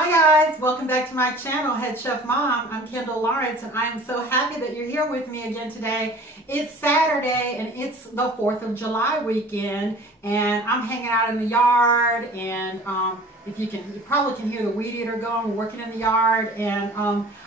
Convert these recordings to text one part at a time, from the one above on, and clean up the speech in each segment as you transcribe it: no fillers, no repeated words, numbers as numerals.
Hi guys, welcome back to my channel, Head Chef Mom. I'm Kendall Lawrence and I am so happy that you're here with me again today. It's Saturday and it's the 4th of July weekend and I'm hanging out in the yard and you probably can hear the weed eater going. We're working in the yard and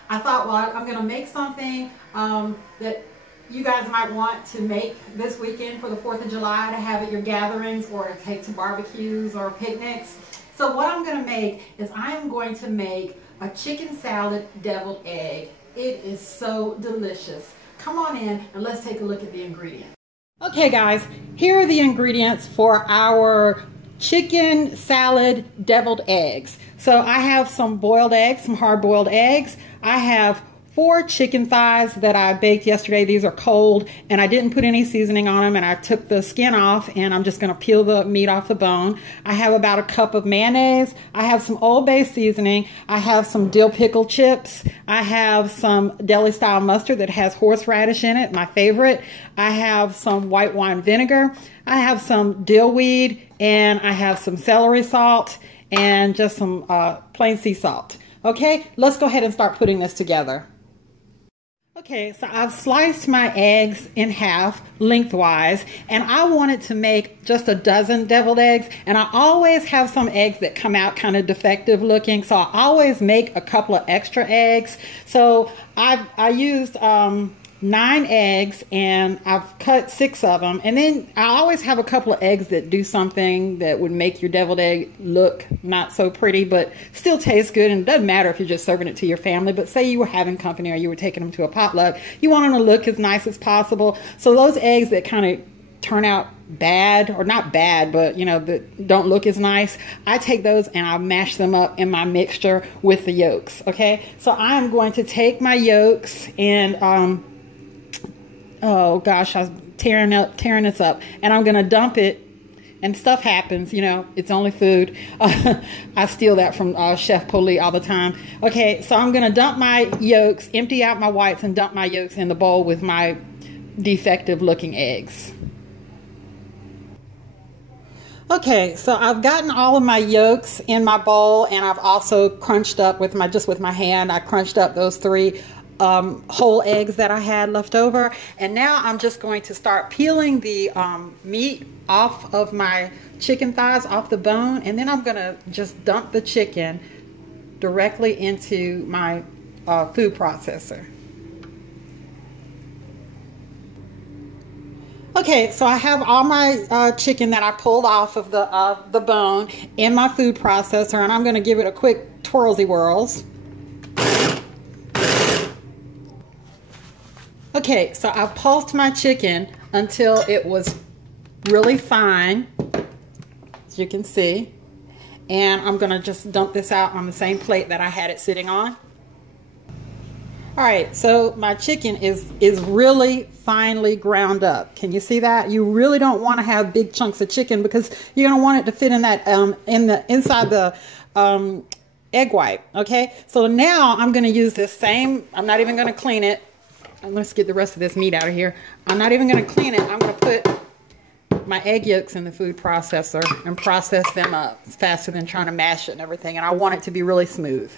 I thought, well, I'm going to make something that you guys might want to make this weekend for the 4th of July to have at your gatherings or take to barbecues or picnics. So what I'm going to make is I am going to make a chicken salad deviled egg. It is so delicious. Come on in and let's take a look at the ingredients. Okay guys, here are the ingredients for our chicken salad deviled eggs. So I have some boiled eggs, some hard-boiled eggs. I have 4 chicken thighs that I baked yesterday. These are cold and I didn't put any seasoning on them and I took the skin off and I'm just going to peel the meat off the bone. I have about a cup of mayonnaise. I have some Old Bay seasoning. I have some dill pickle chips. I have some deli style mustard that has horseradish in it, my favorite. I have some white wine vinegar. I have some dill weed and I have some celery salt and just some plain sea salt. Okay, let's go ahead and start putting this together. Okay, so I've sliced my eggs in half lengthwise and I wanted to make just a dozen deviled eggs, and I always have some eggs that come out kind of defective looking, so I always make a couple of extra eggs. So I used 9 eggs and I've cut 6 of them, and then I always have a couple of eggs that do something that would make your deviled egg look not so pretty but still taste good. And it doesn't matter if you're just serving it to your family, but say you were having company or you were taking them to a potluck, you want them to look as nice as possible. So those eggs that kind of turn out bad, or not bad, but you know, that don't look as nice, I take those and I mash them up in my mixture with the yolks. Okay, so I'm going to take my yolks and oh gosh, I was tearing this up, and I'm gonna dump it, and stuff happens, you know, it's only food. I steal that from Chef Poli all the time. Okay, so I'm gonna dump my yolks, empty out my whites, and dump my yolks in the bowl with my defective looking eggs. Okay, so I've gotten all of my yolks in my bowl, and I've also crunched up with my hand, I crunched up those 3 whole eggs that I had left over. And now I'm just going to start peeling the meat off of my chicken thighs off the bone, and then I'm gonna just dump the chicken directly into my food processor. Okay, so I have all my chicken that I pulled off of the bone in my food processor, and I'm gonna give it a quick twirlsy whirls. Okay, so I pulsed my chicken until it was really fine, as you can see. And I'm going to just dump this out on the same plate that I had it sitting on. Alright, so my chicken is really finely ground up. Can you see that? You really don't want to have big chunks of chicken because you're going to want it to fit in that inside the egg white. Okay, so now I'm going to use this same, I'm not even going to clean it. Let's get the rest of this meat out of here. I'm not even going to clean it. I'm going to put my egg yolks in the food processor and process them up. It's faster than trying to mash it and everything, and I want it to be really smooth.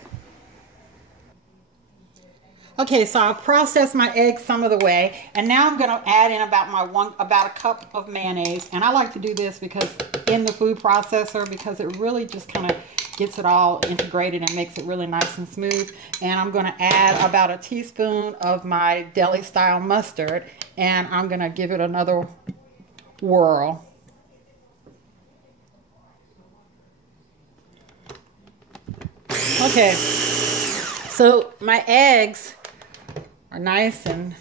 Okay, so I've processed my eggs some of the way, and now I'm going to add in about a cup of mayonnaise. And I like to do this because in the food processor, because it really just kind of gets it all integrated and makes it really nice and smooth. And I'm going to add about a teaspoon of my deli style mustard, and I'm going to give it another whirl. Okay, so my eggs are nice and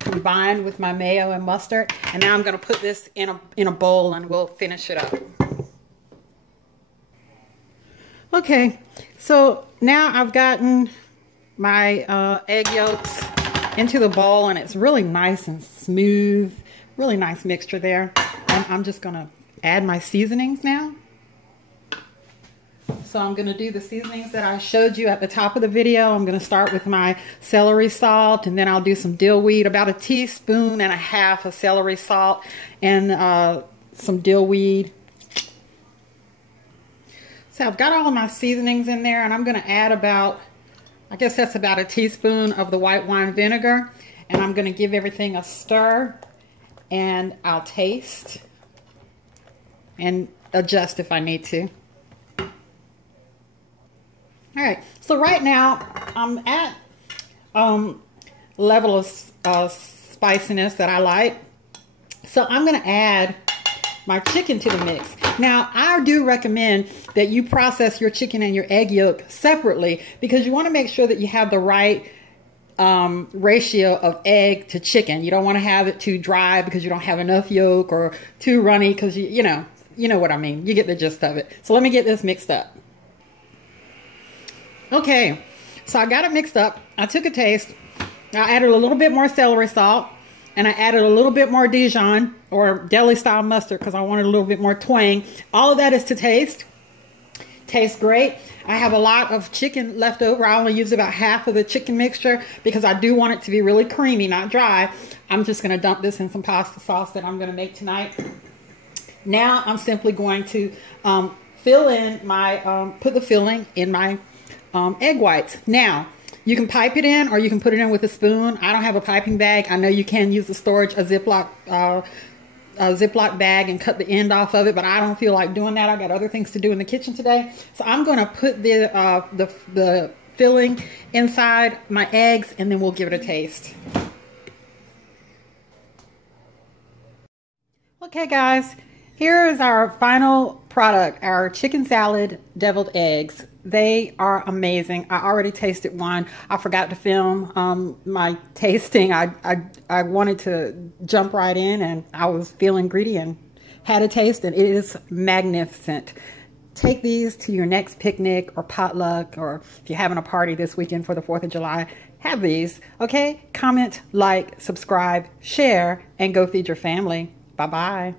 combined with my mayo and mustard, and now I'm going to put this in a bowl and we'll finish it up. Okay, so now I've gotten my egg yolks into the bowl, and it's really nice and smooth, really nice mixture there. And I'm just going to add my seasonings now. So I'm going to do the seasonings that I showed you at the top of the video. I'm going to start with my celery salt, and then I'll do some dill weed, about 1.5 teaspoons of celery salt, and some dill weed. So I've got all of my seasonings in there, and I'm going to add about, I guess that's about a teaspoon of the white wine vinegar. And I'm going to give everything a stir, and I'll taste and adjust if I need to. All right, so right now I'm at level of spiciness that I like. So I'm going to add my chicken to the mix. Now, I do recommend that you process your chicken and your egg yolk separately, because you want to make sure that you have the right ratio of egg to chicken. You don't want to have it too dry because you don't have enough yolk, or too runny because you know what I mean. You get the gist of it. So let me get this mixed up. Okay, so I got it mixed up. I took a taste. I added a little bit more celery salt, and I added a little bit more Dijon or deli style mustard because I wanted a little bit more twang. All of that is to taste. Tastes great. I have a lot of chicken left over. I only used about half of the chicken mixture because I do want it to be really creamy, not dry. I'm just going to dump this in some pasta sauce that I'm going to make tonight. Now I'm simply going to fill in my, put the filling in my egg whites. Now, you can pipe it in, or you can put it in with a spoon. I don't have a piping bag. I know you can use a Ziploc bag and cut the end off of it, but I don't feel like doing that. I got other things to do in the kitchen today. So I'm going to put the filling inside my eggs, and then we'll give it a taste. Okay, guys, here is our final product, our chicken salad deviled eggs. They are amazing. I already tasted one. I forgot to film my tasting. I wanted to jump right in, and I was feeling greedy and had a taste, and it is magnificent. Take these to your next picnic or potluck, or if you're having a party this weekend for the 4th of July, have these, okay? Comment, like, subscribe, share, and go feed your family. Bye-bye.